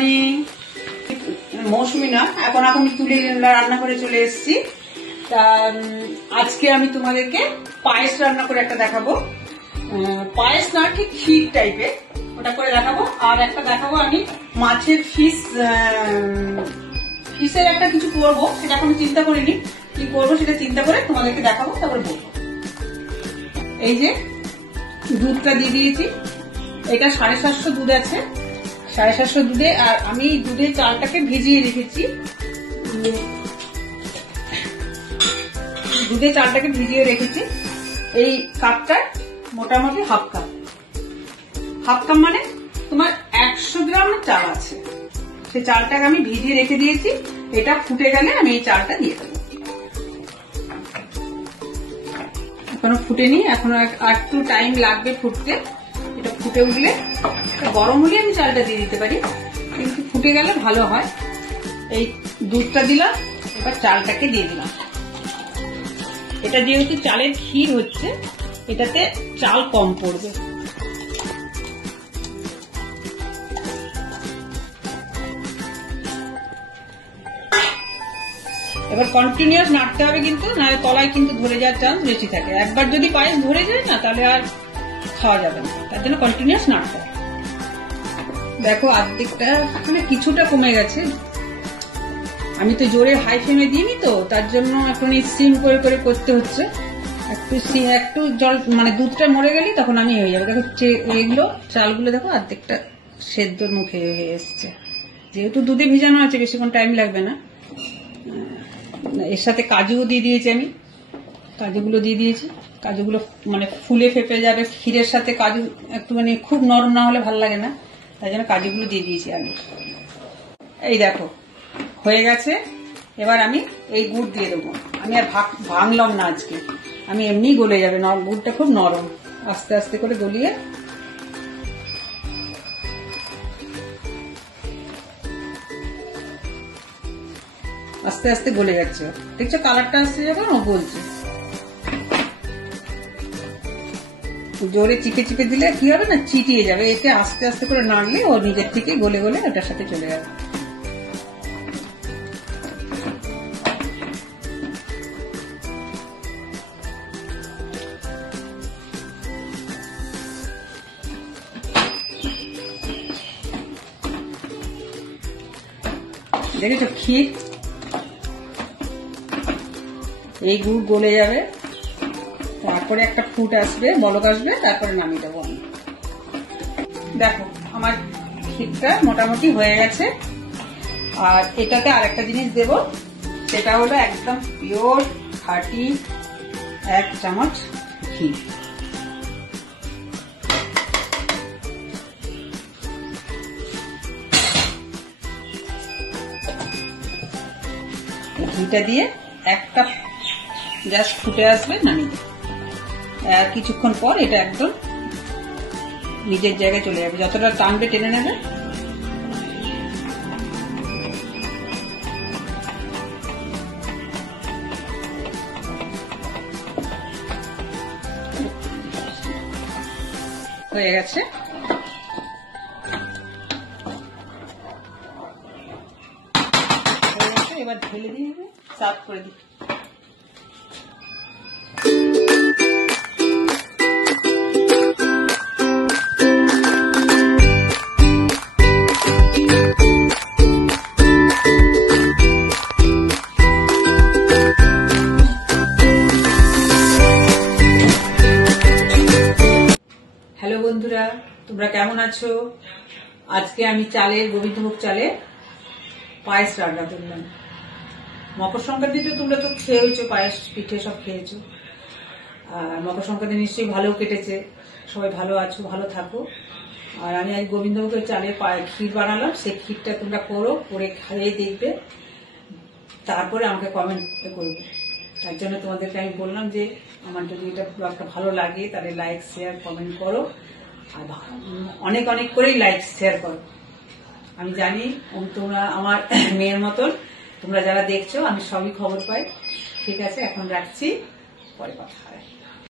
Morning. মৌসুমি না, এখন আমি তুলে রান্না করে চলে এসেছি। তা আজকে আমি তোমাদেরকে পায়েস রান্না করে একটা দেখাবো। পায়েস না, ঠিক ক্ষীর টাইপের, ওটা করে দেখাবো। আর একটা দেখাবো আমি মাছের ফিশের একটা কিছু করবো, সেটা এখন চিন্তা করিনি কি করবো, সেটা চিন্তা করে তোমাদেরকে দেখাবো, তারপরে বলবো। এই যে দুধটা দিয়ে দিয়েছি, এটা 750 দুধ আছে, 750 দুধে। আর আমি দুধে চালটাকে ভিজিয়ে রেখেছি, দুধে চালটাকে ভিজিয়ে রেখেছি। এই কাপটা মোটামুটি হাফ কাপ মানে তোমার 100 গ্রাম চাল আছে। সেই চালটাকে আমি ভিজিয়ে রেখে দিয়েছি। এটা ফুটে গেলে আমি এই চালটা দিয়ে দেবো। এখনো ফুটেনি, এখনো একটু টাইম লাগবে ফুটতে। এটা ফুটে উঠলে, গরম হলে আমি চালটা দিয়ে দিতে পারি, কিন্তু ফুটে গেলে ভালো হয়। এই দুধটা দিলাম, এবার চালটাকে দিয়ে দিলাম। এটা যেহেতু চালের ক্ষীর হচ্ছে, এটাতে চাল কম পড়বে। এবার কন্টিনিউয়াস নাড়তে হবে, কিন্তু নাহলে তলায় কিন্তু ধরে যাওয়ার চান্স বেশি থাকে। একবার যদি পায়েস ধরে যায় না, তাহলে আর খাওয়া যাবে না। তার জন্য কন্টিনিউয়াস নাড়তে হবে। দেখো অর্ধেকটা মানে কিছুটা কমে গেছে। আমি তো জোরে হাই ফ্লেমে দিইনি, তো তার জন্য এখন এই সিম করে করে করতে হচ্ছে। একটু জল মানে দুধটা মরে গেলেই তখন আমি হয়ে যাবে। দেখো এগুলো চালগুলো দেখো অর্ধেকটা সেদ্ধর মুখে হয়ে এসছে। যেহেতু দুধে ভিজানো আছে, বেশিক্ষণ টাইম লাগবে না। এর সাথে কাজুও দিয়ে দিয়েছি, আমি কাজুগুলো দিয়ে দিয়েছি। কাজুগুলো মানে ফুলে ফেপে যাবে ক্ষীরের সাথে। কাজু একটু মানে খুব নরম না হলে ভালো লাগে না, তাই জন্য কাজুগুলো দিয়ে দিয়েছি আমি। এই দেখো হয়ে গেছে। এবার আমি এই গুড় দিয়ে দেবো। আমি আর ভাঙলাম না আজকে, আমি এমনি গলে যাবে। গুড়টা খুব নরম, আস্তে আস্তে করে গলিয়ে আস্তে আস্তে গলে যাচ্ছে। দেখছো কালারটা আসছে যখন, ও বলছে। জোরে চিপে চিপে দিলে কি হবে না, চিটিয়ে যাবে। এতে আস্তে আস্তে করে নাড়লে ও নিজের থেকে গলে গলে ওটার সাথে চলে যাবে। দেখেছো ক্ষীর, এই গুড় গলে যাবে, তারপরে একটা ফুট আসবে, বলক আসবে, তারপরে নামিয়ে দেবো আমি। দেখো আমার ক্ষীরটা মোটামুটি হয়ে গেছে। আর এটাতে আর একটা জিনিস দেবো, সেটা হলো একদম পিওর খাঁটি 1 চামচ ঘি। ঘিটা দিয়ে একটা জাস্ট ফুটে আসবে, নামিয়ে দেবো। আর কিছুক্ষণ পর এটা একদম নিজের জায়গায় চলে যাবে, যতটা টানবে টেনে নেবে। হয়ে গেছে। এবার ঢেলে দিয়ে সার্ভ করে দিই। হ্যালো বন্ধুরা, তোমরা কেমন আছো? আজকে আমি গোবিন্দভোগ চালে পায়েস রান্না করলাম। মকর সংক্রান্তিতে তোমরা তো খেয়েছো, পায়েস পিঠে সব খেয়েছো। আর মকর সংক্রান্তি নিশ্চয়ই ভালো কেটেছে, সবাই ভালো আছো, ভালো থাকো। আর আমি আজ গোবিন্দভোগের চালের ক্ষীর বানালাম। সেই ক্ষীরটা তোমরা করে খাইয়ে দেখবে, তারপরে আমাকে কমেন্ট করবে। তার জন্য তোমাদেরকে আমি বললাম যে আমার যদি এটা ব্লগটা ভালো লাগে, তাহলে লাইক শেয়ার কমেন্ট করো। আর অনেক অনেক করেই লাইক শেয়ার করো। আমি জানি তোমরা আমার মেয়ের মতন, তোমরা যারা দেখছো, আমি সবই খবর পাই। ঠিক আছে, এখন রাখছি, পরে কথা হয়।